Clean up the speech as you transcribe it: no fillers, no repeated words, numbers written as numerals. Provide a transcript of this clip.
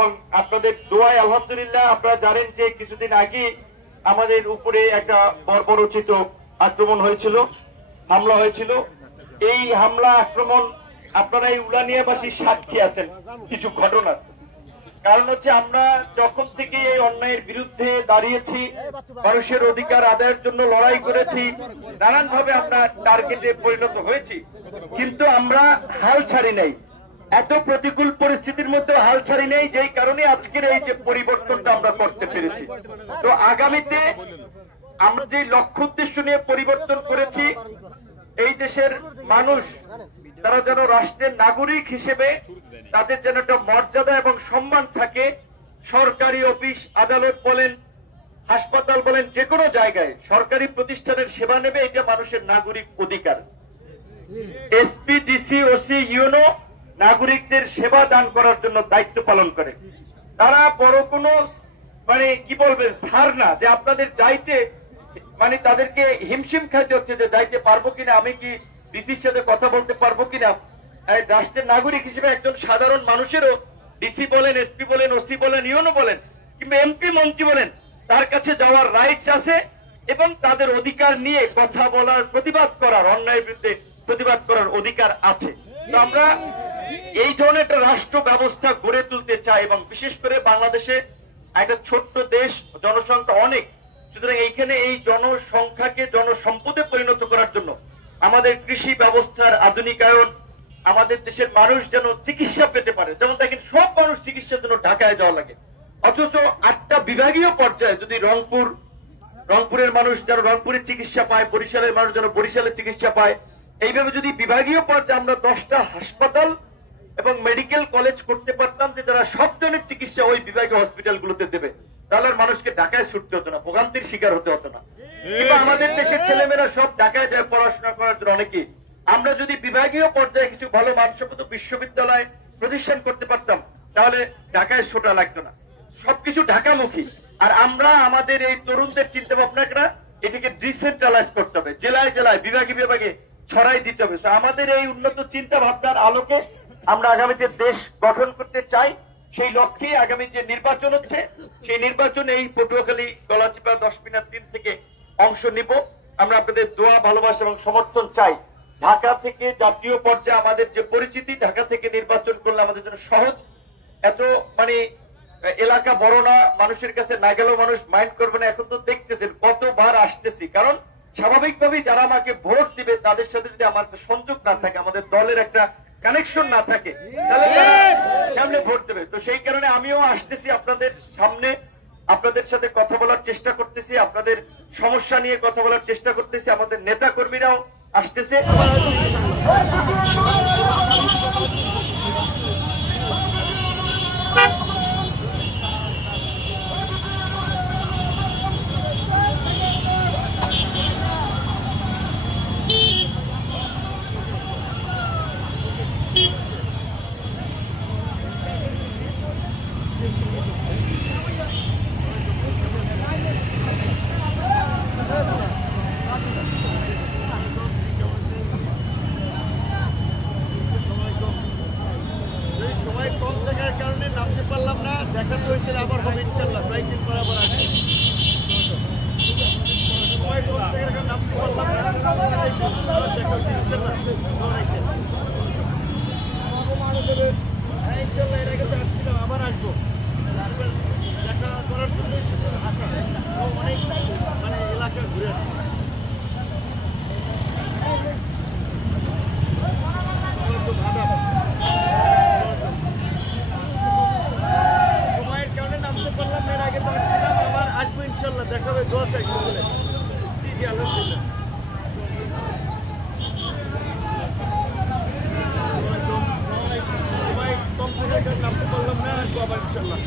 এবং আপনাদের দোয়ায় আলহামদুলিল্লাহ আপনারা জানেন যে কিছুদিন আগে আমাদের উপরে একটা বর্বরোচিত আক্রমণ হয়েছিল, হামলা হয়েছিল। এই হামলা আক্রমণ আপনারা এই উলানিয়াবাসী সাক্ষী আছেন কিছু ঘটনার। কারণ হচ্ছে আমরা যখন থেকে এই অন্যায়ের বিরুদ্ধে দাঁড়িয়েছি, মানুষের অধিকার আদায়ের জন্য লড়াই করেছি, নানান ভাবে আমরা টার্গেটে পরিণত হয়েছি, কিন্তু আমরা হাল ছাড়ি নাই। এত প্রতিকূল পরিস্থিতির মধ্যে হাল ছাড়ি নাই, যেই কারণে আজকের এই যে পরিবর্তনটা আমরা করতে পেরেছি। তো আগামীতে আমরা যে লক্ষ্য উদ্দেশ্য নিয়ে পরিবর্তন করেছি, এই দেশের মানুষ তারা যেন রাষ্ট্রের নাগরিক হিসেবে তাদের যেন একটা মর্যাদা এবং সম্মান থাকে। সরকারি অফিস আদালত বলেন, হাসপাতাল বলেন, যে কোনো জায়গায় সরকারি প্রতিষ্ঠানের সেবা নেবে, এটা মানুষের নাগরিক অধিকার। এসপি, ডিসি, ওসি, ইউনো নাগরিকদের সেবা দান করার জন্য দায়িত্ব পালন করে। তারা বড় কোনো কি বলবেন ছাড় না, যে আপনাদের যাইতে তাদেরকে হিমশিম খাইতে হচ্ছে যে যাইতে পারবো কিনা, আমি কি ডিসির সাথে কথা বলতে পারবো কিনা। রাষ্ট্রের নাগরিক হিসেবে একজন সাধারণ মানুষেরও ডিসি বলেন, এসপি বলেন, ওসি বলেন, ইউনো বলেন, কিংবা এমপি মন্ত্রী বলেন, তার কাছে যাওয়ার রাইটস আছে এবং তাদের অধিকার নিয়ে কথা বলার, প্রতিবাদ করার, অন্যায়ের বিরুদ্ধে প্রতিবাদ করার অধিকার আছে। তো আমরা এই ধরনের একটা রাষ্ট্র ব্যবস্থা গড়ে তুলতে চাই, এবং বিশেষ করে বাংলাদেশে একটা ছোট্ট দেশ, জনসংখ্যা অনেক, সুতরাং এইখানে এই জনসংখ্যাকে জনসম্পদে পরিণত করার জন্য আমাদের কৃষি ব্যবস্থার আধুনিকায়ন, আমাদের দেশের মানুষ যেন চিকিৎসা পেতে পারে। যেমন দেখেন, সব মানুষ চিকিৎসার জন্য ঢাকায় যাওয়া লাগে, অথচ 8টা বিভাগীয় পর্যায়ে যদি রংপুরের মানুষ যেন রংপুরের চিকিৎসা পায়, বরিশালের মানুষ যেন বরিশালের চিকিৎসা পায়, এইভাবে যদি বিভাগীয় পর্যায়ে আমরা 10টা হাসপাতাল এবং মেডিকেল কলেজ করতে পারতাম, যে যারা সব ধরনের চিকিৎসা ওই বিভাগীয় হসপিটালগুলোতে দেবে, তাহলে মানুষকে ঢাকায় ছুটতে হতো না, ভোগান্তির শিকার হতে হতো না। কিংবা আমাদের দেশের ছেলেমেয়েরা সব ঢাকায় যায় পড়াশোনা করার জন্য, অনেকে আমরা যদি বিভাগীয় পর্যায়ে কিছু ভালো মানসম্মত বিশ্ববিদ্যালয় প্রতিষ্ঠান করতে পারতাম, তাহলে ঢাকায় ছোটা লাগতো না। সবকিছু ঢাকামুখী। আর আমরা আমাদের এই তরুণদের চিন্তা ভাবনাটা এটাকে ডিসেন্ট্রালাইজ করতে হবে, জেলায় জেলায়, বিভাগে বিভাগে ছড়াই দিতে হবে। আমাদের এই উন্নত চিন্তা ভাবনার আলোকে আমরা আগামীতে দেশ গঠন করতে চাই। সেই লক্ষ্যে আগামী যে নির্বাচন হচ্ছে, সেই নির্বাচনে এই পটুয়াখালী গলাচিপা 10 মিনার 3 থেকে অংশ নিব। আমরা আপনাদের দোয়া, ভালোবাসা এবং সমর্থন চাই। ঢাকা থেকে জাতীয় পর্যায়ে আমাদের যে পরিচিতি, ঢাকা থেকে নির্বাচন করলে আমাদের জন্য সহজ। এত এলাকা বড় না, মানুষের কাছে না গেলেও মানুষ মাইন্ড করবে না। এখন তো দেখতেছেন কতবার আসতেছি, কারণ স্বাভাবিকভাবেই যারা আমাকে ভোট দিবে তাদের সাথে যদি আমাদের সংযোগ না থাকে, আমাদের দলের একটা কানেকশন না থাকে, তাহলে সামনে ভোট দেবে। তো সেই কারণে আমিও আসতেছি আপনাদের সামনে, আপনাদের সাথে কথা বলার চেষ্টা করতেছি, আপনাদের সমস্যা নিয়ে কথা বলার চেষ্টা করতেছি। আমাদের নেতা কর্মীরাও আসতেছে। নামতে পারলাম না, আবার ইনশাল্লাহ।